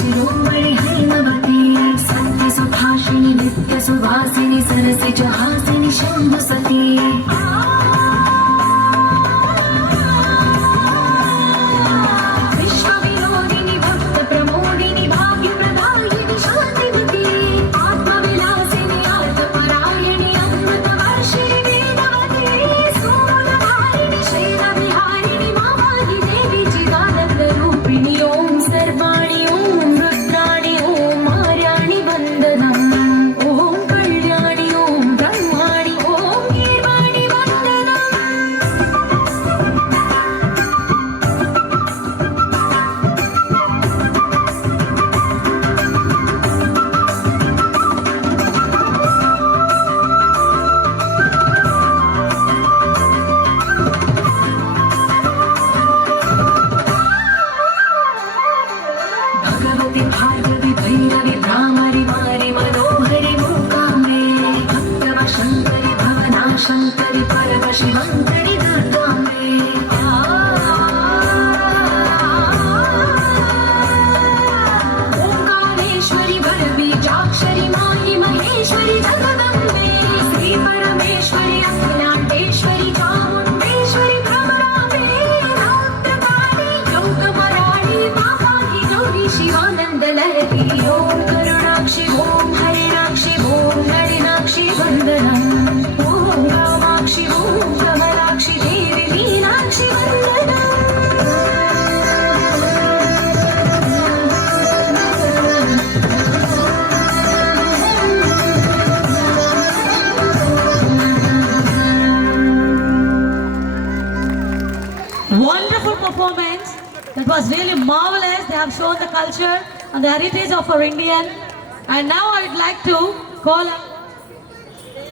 शिरोमणि हैमवती सत्य सुभाषिणि नित्य सुवासिनि सरसि च हासिनि शम्भुसती विश्वविनोदिनि भक्त प्रमोदिनि भाग्यप्रदायिनि शान्तिमती आत्मविलासिनि आर्तपरायणि अमृतवर्षिणि वेदवती सोमधारिणि शैलविहारिणि मामाहि देवी चिदानन्दरूपिणि ॐ सर्वाणि ॐ रुद्राणि ॐ आर्याणि वन्दनम् ॐ कल्याणि ॐ ब्रह्माणि ॐ गीर्वाणि वन्दनम् भगवति भार्गवि भैरवि भ्रामरि मारि मनोहरि मूकाम्बे भक्तवशङ्करि भवना शङ्करि परमशिवङ्करि दुर्गाम्बे ओङ्कारेश्वरि वरबीजाक्षरि माहि महेश्वरि जगदम्बे श्रीपरमेश्वरि अखिलाण्डेश्वरि चामुण्डेश्वरि भ्रमराम्बे रात्रकाली योगमराळि मामाहि गौरी शिवानन्दलहरी ॐ करुणाक्षि ॐ हरिणाक्षि ॐ नलिनाक्षि वन्दनम् ॐ कामाक्षि ॐ कमलाक्षि देवी Meenakshi Wonderful performance. That was really marvelous. They have shown the culture and the heritage of our Indian. And now I would like to call up